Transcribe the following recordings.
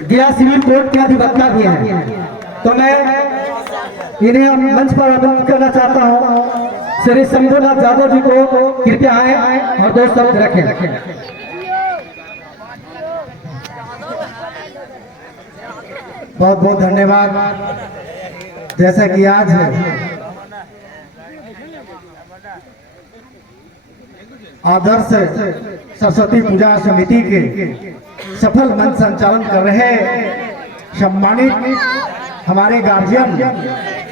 गया civil court के अधिवक्ता भी हैं, तो मैं इन्हें मंच पर आमंत्रित करना चाहता हूँ। श्री शंभुनाथ यादव जी को कृपया आए और 2 शब्द रखें। बहुत बहुत धन्यवाद। जैसा कि आज आदर्श सरस्वती पूजा समिति के सफल मंच संचालन कर रहे सम्मानित हमारे गार्जियन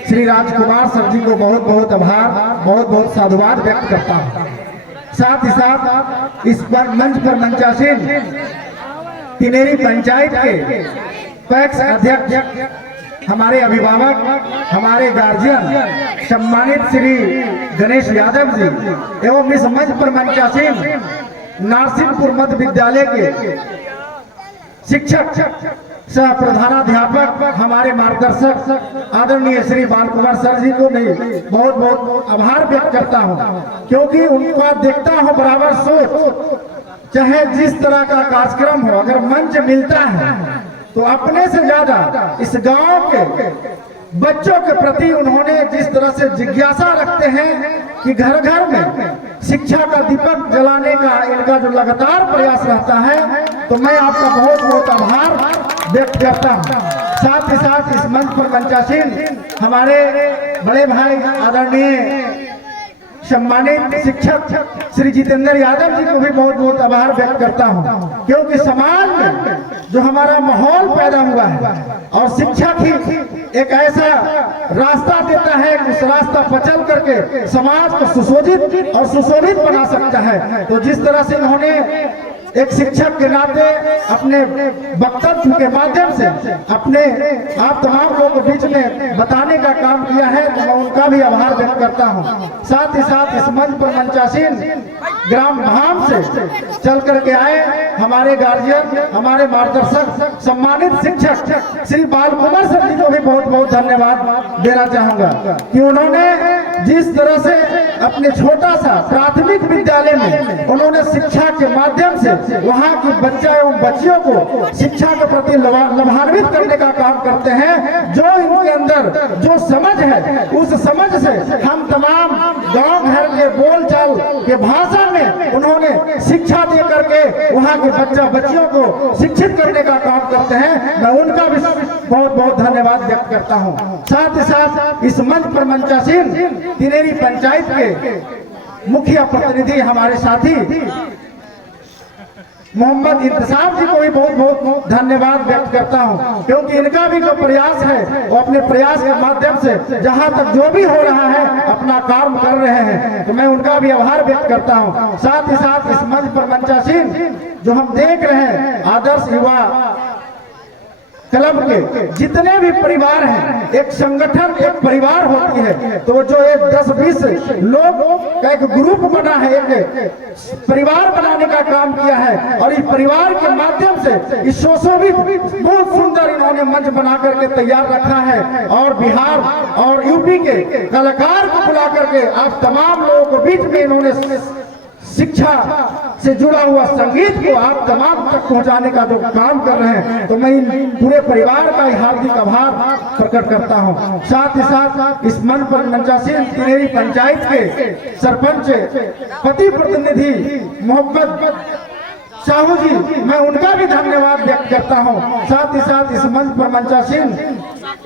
श्री राजकुमार सर जी को बहुत बहुत आभार, बहुत बहुत साधुवाद व्यक्त करता हूँ। साथ ही साथ इस पर मंच पर मंचासीन तिनेरी पंचायत के पैक्स अध्यक्ष, हमारे अभिभावक, हमारे गार्जियन सम्मानित श्री गणेश यादव जी एवं इस मंच पर मंचासीन नारसिंहपुर मध्य विद्यालय के शिक्षक सह प्रधानाध्यापक हमारे मार्गदर्शक आदरणीय श्री बाल कुमार सर जी को मैं बहुत बहुत आभार व्यक्त करता हूं, क्योंकि उनका देखता हूं बराबर सोच, चाहे जिस तरह का कार्यक्रम हो, अगर मंच मिलता है तो अपने से ज्यादा इस गांव के बच्चों के प्रति उन्होंने जिस तरह से जिज्ञासा रखते हैं कि घर घर में शिक्षा का दीपक जलाने का इनका जो लगातार प्रयास रहता है, तो मैं आपका बहुत बहुत आभार व्यक्त करता हूं। साथ ही साथ इस मंच पर मंचासीन हमारे बड़े भाई आदरणीय सम्मानित शिक्षक श्री जितेंद्र यादव जी को भी बहुत बहुत आभार व्यक्त करता हूं, क्योंकि समाज में जो हमारा माहौल पैदा हुआ है और शिक्षा की एक ऐसा रास्ता देता है, उस रास्ता पर चल करके समाज को सुशोभित और सुशोभित बना सकता है। तो जिस तरह से इन्होंने एक शिक्षक के नाते अपने वक्तव्य के माध्यम से अपने आप तमाम लोगों को बीच में बताने का काम किया है, तो मैं उनका भी आभार व्यक्त करता हूं। साथ ही साथ इस मंच पर मंचासीन ग्राम धाम से चल करके आए हमारे गार्जियन, हमारे मार्गदर्शक सम्मानित शिक्षक श्री बाल कुमार सर जी को भी बहुत बहुत धन्यवाद देना चाहूंगा कि उन्होंने जिस तरह से अपने छोटा सा प्राथमिक विद्यालय में उन्होंने शिक्षा के माध्यम से वहाँ की बच्चा एवं बच्चियों को शिक्षा के प्रति लाभान्वित करने का काम करते हैं। जो इनके अंदर जो समझ है, उस समझ से हम तमाम गांव घर के बोलचाल के भाषा में उन्होंने शिक्षा दे करके वहाँ के बच्चा बच्चियों को शिक्षित करने का काम करते हैं। मैं उनका भी बहुत बहुत धन्यवाद व्यक्त करता हूँ। साथ ही साथ इस मंच पर मंचासीन तिनेरी पंचायत के मुखिया प्रतिनिधि हमारे साथी मोहम्मद इंतसाब जी को भी बहुत बहुत धन्यवाद व्यक्त करता हूं, क्योंकि इनका भी जो प्रयास है वो अपने प्रयास के माध्यम से जहां तक जो भी हो रहा है अपना काम कर रहे हैं, तो मैं उनका भी आभार व्यक्त करता हूं। साथ ही साथ इस मंच पर मंचासीन जो हम देख रहे हैं आदर्श युवा क्लब के जितने भी परिवार हैं, एक संगठन एक परिवार होती है, तो जो एक 10-20 लोग का एक ग्रुप बना है, एक परिवार बनाने का काम किया है और इस परिवार के माध्यम से इस सुशोभित बहुत सुंदर इन्होंने मंच बना करके तैयार रखा है और बिहार और यूपी के कलाकार को बुला करके आप तमाम लोगों को बीच में इन्होंने शिक्षा से जुड़ा हुआ संगीत को आप तमाम तक पहुंचाने का जो काम कर रहे हैं, तो मैं इन पूरे परिवार का हार्दिक आभार प्रकट करता हूं। साथ ही साथ इस मंच पर मंचासीन तिनेरी पंचायत के सरपंच पति प्रतिनिधि मोहम्मद साहू जी, मैं उनका भी धन्यवाद व्यक्त करता हूं। साथ ही साथ इस मंच पर मंचासीन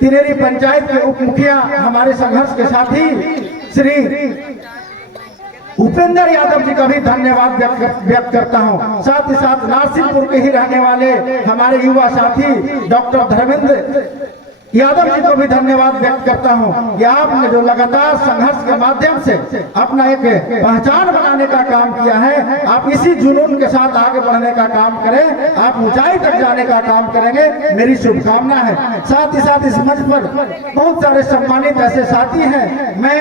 तिनेरी पंचायत के उप मुखिया हमारे संघर्ष के साथी श्री उपेंद्र यादव जी का भी धन्यवाद व्यक्त करता हूं। साथ ही साथ नारसिंहपुर के ही रहने वाले हमारे युवा साथी डॉक्टर धर्मेंद्र यादव जी को भी धन्यवाद व्यक्त करता हूं कि आपने जो लगातार संघर्ष के माध्यम से अपना एक पहचान बनाने का काम किया है, आप इसी जुनून के साथ आगे बढ़ने का काम करें, आप ऊंचाई तक जाने का काम करेंगे, मेरी शुभकामना है। साथ ही साथ इस मंच पर बहुत सारे सम्मानित ऐसे साथी हैं, मैं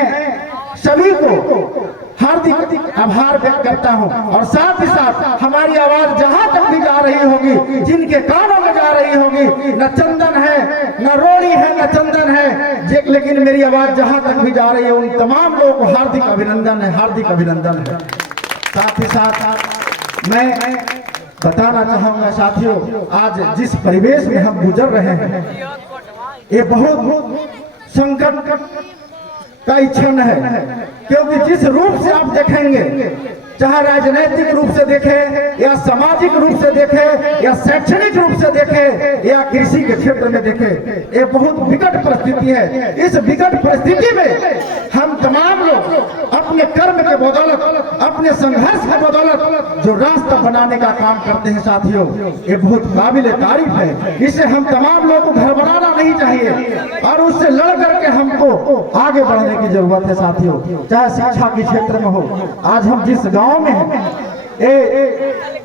सभी को हार्दिक आभार व्यक्त करता हूं। और साथ ही साथ हमारी आवाज जहां तक भी जा रही होगी, जिनके कानों में जा रही होगी, न चंदन है, न रोड़ी है, न चंदन है, लेकिन मेरी आवाज जहां तक भी जा रही है, उन तमाम लोगों को हार्दिक अभिनंदन है, हार्दिक अभिनंदन है। साथ ही साथ मैं बताना चाहूंगा साथियों, आज जिस परिवेश में हम गुजर रहे हैं ये बहुत संकट का क्षण है, क्योंकि जिस रूप से आप देखेंगे, चाहे राजनीतिक रूप से देखें या सामाजिक रूप से देखें या शैक्षणिक रूप से देखें या कृषि के क्षेत्र में देखें, ये बहुत विकट परिस्थिति है। इस विकट परिस्थिति में हम तमाम लोग अपने कर्म के बदौलत, अपने संघर्ष के बदौलत जो रास्ता बनाने का काम करते हैं साथियों, ये बहुत काबिल तारीफ है। इससे हम तमाम लोगों को घबराना नहीं चाहिए और उससे लड़ करके हमको आगे बढ़ने की जरूरत है साथियों, चाहे शिक्षा के क्षेत्र में हो। आज हम जिस गांव में है,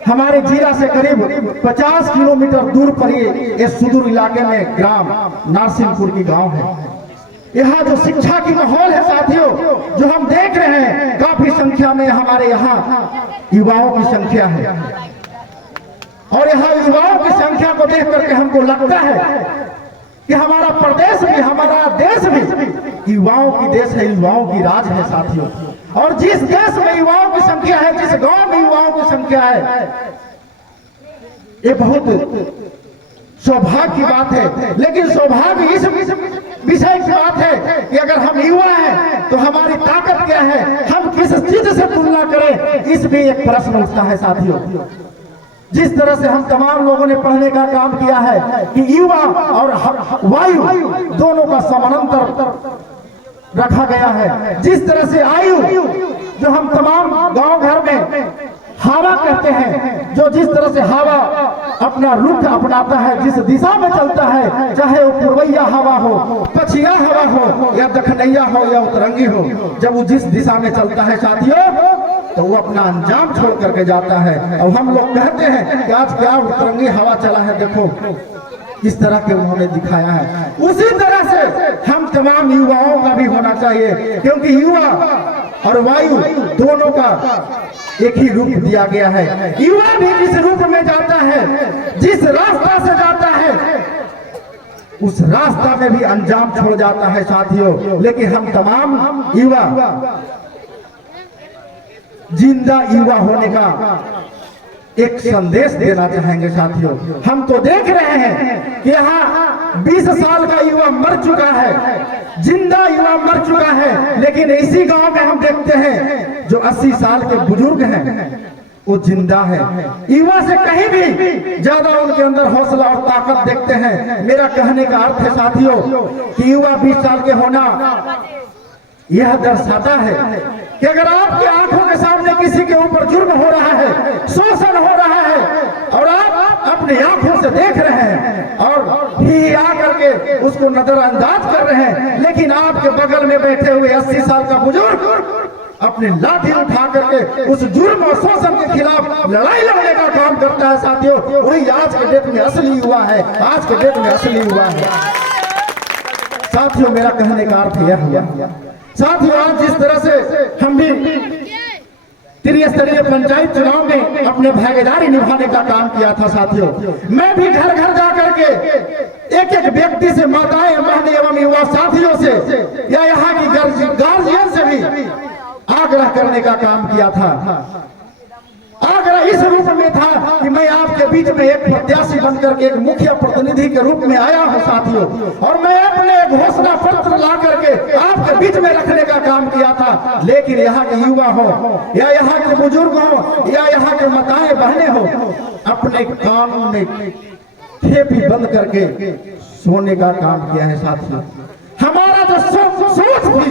हमारे जीरा से करीब 50 किलोमीटर दूर पर ये सुदूर इलाके में ग्राम नारसिंहपुर की गांव है। यहाँ जो शिक्षा की माहौल है साथियों, जो हम देख रहे हैं, काफी संख्या में हमारे यहाँ युवाओं की संख्या है और यहाँ युवाओं की संख्या को देख करके हमको लगता है कि हमारा प्रदेश भी, हमारा देश भी युवाओं की देश है, युवाओं की राज है साथियों। और जिस देश में युवाओं की संख्या है, जिस गांव में युवाओं की संख्या है, ये बहुत सौभाग्य की बात है। लेकिन सौभाग्य इस विषय की बात है कि अगर हम युवा हैं तो हमारी ताकत क्या है, हम किस चीज से तुलना करें, इस भी एक प्रश्न उठता है साथियों। जिस तरह से हम तमाम लोगों ने पढ़ने का काम किया है कि युवा और वायु दोनों का समानांतर रखा गया है, जिस तरह से आयु जो हम तमाम गांव घर में हवा कहते हैं, जो जिस तरह से हवा अपना रुख अपनाता है, जिस दिशा में चलता है, चाहे वो पूर्वैया हवा हो, पछिया हवा हो या दक्षिणैया हो या उत्तरंगी हो, जब वो जिस दिशा में चलता है साथियों तो वो अपना अंजाम छोड़ करके जाता है। और हम लोग कहते हैं कि आज क्या उत्तरंगी हवा चला है, देखो इस तरह के उन्होंने दिखाया है। उसी तरह से हम तमाम युवाओं का भी होना चाहिए, क्योंकि युवा और वायु दोनों का एक ही रूप दिया गया है। युवा भी जिस रूप में जाता है, जिस रास्ता से जाता है, उस रास्ता में भी अंजाम छोड़ जाता है साथियों। लेकिन हम तमाम युवा जिंदा युवा होने का एक संदेश देना चाहेंगे साथियों। हम तो देख रहे हैं कि यहाँ 20 साल का युवा मर चुका है, जिंदा युवा मर चुका है, लेकिन इसी गांव में हम देखते हैं जो 80 साल के बुजुर्ग हैं वो जिंदा है। युवा से कहीं भी ज्यादा उनके अंदर हौसला और ताकत देखते हैं। मेरा कहने का अर्थ है साथियों कि युवा 20 साल के होना यह दर्शाता है कि अगर आपके आंखों के सामने किसी के ऊपर जुर्म हो रहा है, शोषण हो रहा है और आप अपनी आंखों से देख रहे हैं और ही आकर के उसको नजरअंदाज कर रहे हैं, लेकिन आपके बगल में बैठे हुए 80 साल का बुजुर्ग अपनी लाठी उठा करके उस जुर्म और शोषण के खिलाफ लड़ाई लड़ने का काम करता है साथियों, वही आज के डेट में असली युवा है। आज के डेट में असली युवा है साथियों। मेरा कहने का अर्थ यह हुआ साथियों, आज जिस तरह से हम भी त्रिस्तरीय पंचायत चुनाव में अपने भागीदारी निभाने का काम किया था साथियों, मैं भी घर घर जाकर के एक एक व्यक्ति से, माताएं बहनें एवं युवा साथियों से या यहाँ की गार्जियन से भी आग्रह करने का काम किया था। आग्रह इस रूप में था कि मैं आपके बीच में एक प्रत्याशी बनकर के एक मुखिया प्रतिनिधि के रूप में आया हूं साथियों, और मैं अपने घोषणा पत्र ला करके आपके बीच में रखने का काम किया था। लेकिन यहाँ के युवा हो या यहाँ के बुजुर्ग हो या यहाँ के माताएं बहनें हो, अपने काम में ठेपी बंद करके सोने का काम किया है साथियों। हमारा जो सोच थी,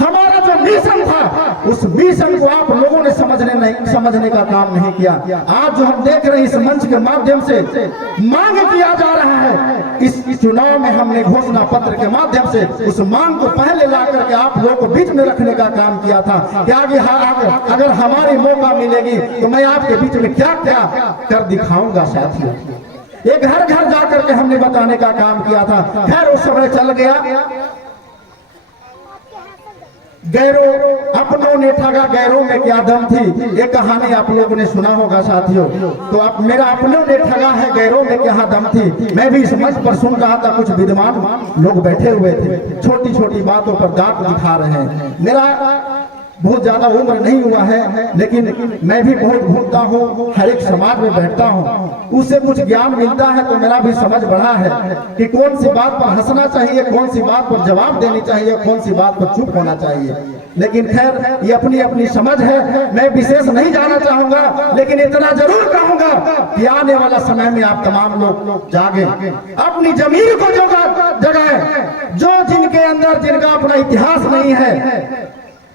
हमारा जो मिशन था, उस मिशन को आप लोगों ने समझने का काम नहीं किया। आज जो हम देख रहे हैं इस मंच के माध्यम से मांग किया जा रहा है, इस चुनाव में हमने घोषणा पत्र के माध्यम से उस मांग को पहले ला करके आप लोगों को बीच में रखने का काम किया था कि आगे अगर हमारी मौका मिलेगी तो मैं आपके बीच में क्या क्या कर दिखाऊंगा साथियों। ये घर घर जाकर के हमने बताने का काम किया था। खैर उस समय चल गया, गैरों अपनों ने ठगा, गैरों में क्या दम थी, ये कहानी आप लोगों ने सुना होगा साथियों। तो अब मेरा अपनों ने ठगा है, गैरों में क्या दम थी। मैं भी इस मंच पर सुन रहा था, कुछ विद्वान लोग बैठे हुए थे, छोटी छोटी बातों पर दांत दिखा रहे हैं। मेरा बहुत ज्यादा उम्र नहीं हुआ है, लेकिन मैं भी बहुत घूमता हूँ, हर एक समाज में बैठता हूँ, उससे कुछ ज्ञान मिलता है। तो मेरा भी समझ बढ़ा है कि कौन सी बात पर हंसना चाहिए, कौन सी बात पर जवाब देनी चाहिए, कौन सी बात पर चुप होना चाहिए। लेकिन खैर ये अपनी अपनी समझ है, मैं विशेष नहीं जाना चाहूंगा, लेकिन इतना जरूर कहूंगा कि आने वाला समय में आप तमाम लोग जागे, अपनी जमीन को जगाएं। जो जिनके अंदर जिनका अपना इतिहास नहीं है,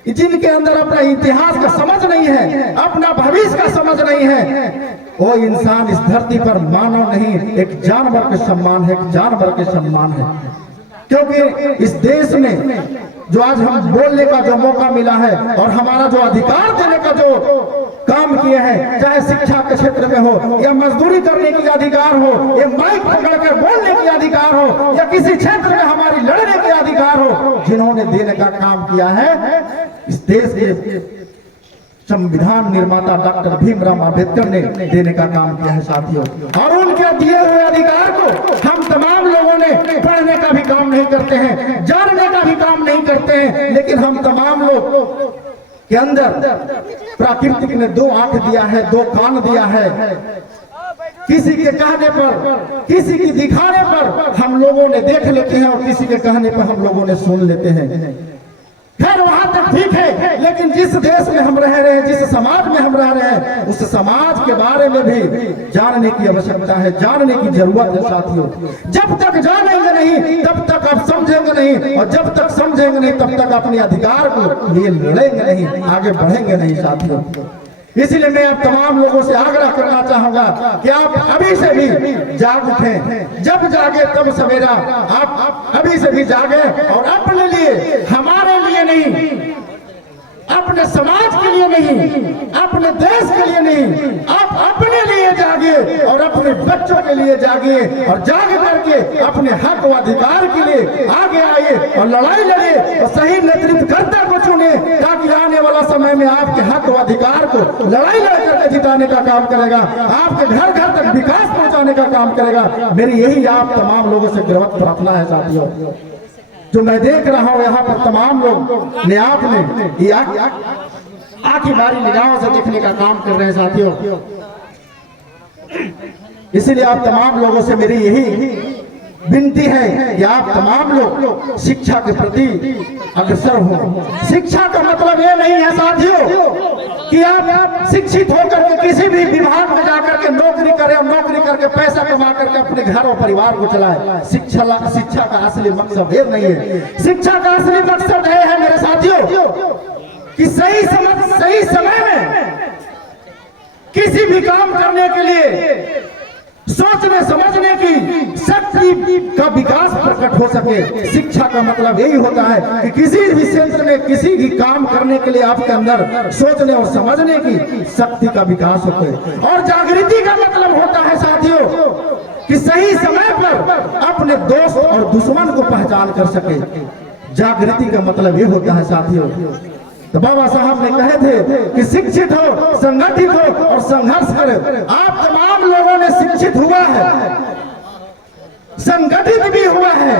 जिनके अंदर अपना इतिहास का समझ नहीं है, अपना भविष्य का समझ नहीं है, वो इंसान इस धरती पर मानव नहीं, एक जानवर के सम्मान है, एक जानवर के सम्मान है। क्योंकि इस देश में जो आज हम बोलने का जो मौका मिला है और हमारा जो अधिकार देने का जो काम किए हैं, चाहे शिक्षा के क्षेत्र में हो या मजदूरी करने की अधिकार हो, या माइक पकड़कर बोलने की अधिकार हो, या किसी क्षेत्र में हमारी लड़ने के अधिकार हो, जिन्होंने देने का काम किया है इस देश के संविधान निर्माता डॉक्टर भीमराव अंबेडकर ने देने का काम किया है साथियों। और उनके दिए हुए अधिकार को हम तमाम लोगों ने पढ़ने का भी काम नहीं करते हैं, जानने का भी काम नहीं करते हैं, लेकिन हम तमाम लोग के अंदर प्राकृतिक ने 2 आंख दिया है, 2 कान दिया है। किसी के कहने पर, किसी की दिखाने पर हम लोगों ने देख लेते हैं और किसी के कहने पर हम लोगों ने सुन लेते हैं। खैर वहां तक ठीक है, लेकिन जिस देश में हम रह रहे हैं, जिस समाज में हम रह रहे हैं, उस समाज के बारे में भी जानने की आवश्यकता है, जानने की जरूरत है साथियों। जब तक जानेंगे नहीं तब तक आप समझेंगे नहीं, और जब तक समझेंगे नहीं तब तक अपने अधिकार को लिए लड़ेंगे नहीं, आगे बढ़ेंगे नहीं साथियों। इसलिए मैं आप तमाम लोगों से आग्रह करना चाहूंगा कि आप अभी से भी जाग उठें, जब जागे तब सवेरा। आप अभी से भी जागे और अपने लिए, हमारे लिए नहीं, अपने समाज के लिए नहीं, अपने देश के लिए नहीं, आप अपने लिए जागिए और अपने बच्चों के लिए जागिए, और जाग करके अपने हक व अधिकार के लिए आगे आइए और लड़ाई लड़िए और सही नेतृत्वकर्ता को चुने, ताकि आने वाला समय में आपके हक व अधिकार को लड़ाई लड़ करके जिताने का काम करेगा, आपके घर घर तक विकास पहुंचाने का काम करेगा। मेरी यही आप तमाम लोगों से गिरवत प्रार्थना है साथियों। जो मैं देख रहा हूं यहाँ पर तमाम लोग ने आपने आंखी मारी निगाहों से देखने का काम कर रहे हैं साथियों। इसलिए आप तमाम लोगों से मेरी यही विनती है कि आप तमाम लोग शिक्षा के प्रति अग्रसर हो। शिक्षा का मतलब ये नहीं है साथियों कि आप शिक्षित होकर के किसी भी विभाग में जाकर के नौकरी करें और नौकरी करके पैसा कमा करके अपने घर और परिवार को चलाए। शिक्षा का असली मकसद ये नहीं है। शिक्षा का असली मकसद है मेरे साथियों कि सही समय में किसी भी काम करने के लिए सोचने समझने की शक्ति का विकास प्रकट हो सके। शिक्षा का मतलब यही होता है कि किसी भी क्षेत्र में किसी भी काम करने के लिए आपके अंदर सोचने और समझने की शक्ति का विकास हो। और जागृति का मतलब होता है साथियों कि सही समय पर अपने दोस्त और दुश्मन को पहचान कर सके। जागृति का मतलब ये होता है साथियों। तो बाबा साहब ने कहे थे कि शिक्षित हो, संगठित हो और संघर्ष करे। आप तमाम लोगों ने शिक्षित हुआ है, संगठित भी हुआ है,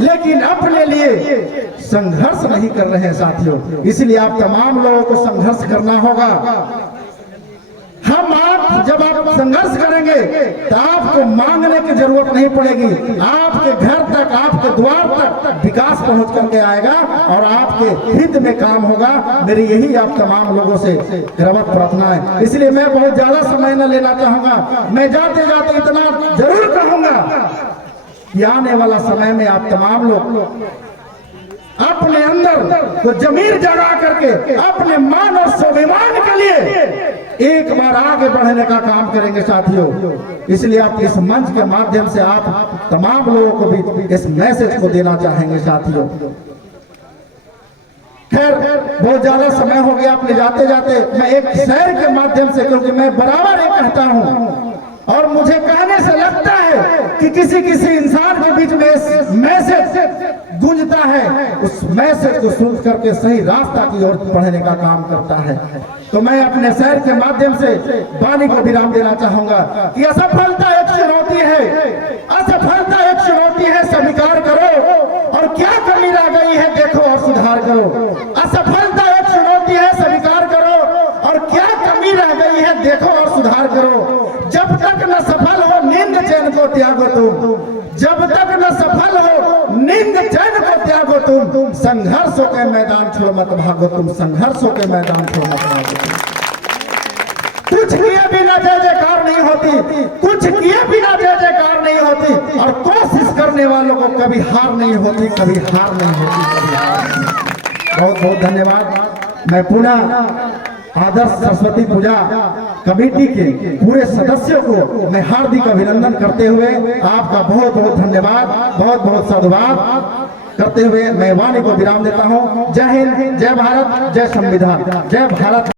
लेकिन अपने लिए संघर्ष नहीं कर रहे हैं साथियों। इसलिए आप तमाम लोगों को संघर्ष करना होगा। जब आप संघर्ष करेंगे तो आपको मांगने की जरूरत नहीं पड़ेगी। आपके घर तक, आपके द्वार तक विकास पहुंच करके आएगा और आपके हित में काम होगा। मेरी यही आप तमाम लोगों से गिरवत प्रार्थना है। इसलिए मैं बहुत ज्यादा समय न लेना चाहूंगा। मैं जाते जाते इतना जरूर कहूंगा कि आने वाला समय में आप तमाम लोग अपने अंदर को जमीर जगा करके अपने मान और स्वाभिमान के लिए एक बार आगे बढ़ने का काम करेंगे साथियों। इसलिए आप इस मंच के माध्यम से आप तमाम लोगों को भी इस मैसेज को देना चाहेंगे साथियों। खैर बहुत ज्यादा समय हो गया। अपने जाते जाते मैं एक शेर के माध्यम से, क्योंकि मैं बराबर ये कहता हूं और मुझे कहने से लगता है कि किसी किसी इंसान के बीच में मैसेज गूंजता है, उस मैसेज को सुन करके सही रास्ता की ओर बढ़ने का काम करता है। तो मैं अपने शहर के माध्यम से वाणी को विराम देना चाहूंगा कि असफलता एक चुनौती है, असफलता एक चुनौती है, स्वीकार करो और क्या कमी रह गई है देखो और सुधार करो। असफलता एक चुनौती है, को त्यागो तुम, जब तक न सफल हो नींद चैन को त्यागो तुम, संघर्षों के मैदान छोड़ मत भागो तुम, संघर्षों के मैदान छोड़ मत भागो तुम। कुछ किए बिना जय जयकार नहीं होती, कुछ किए बिना जय जयकार नहीं होती, और कोशिश करने वालों को कभी हार नहीं होती, कभी हार नहीं होती, कभी हार नहीं होती। बहुत बहुत धन्यवाद। मैं पुनः आदर्श सरस्वती पूजा कमेटी के पूरे सदस्यों को मैं हार्दिक अभिनंदन करते हुए आपका बहुत बहुत धन्यवाद, बहुत बहुत साधुवाद करते हुए मैं वाणी को विराम देता हूँ। जय हिंद, जय भारत, जय संविधान, जय भारत।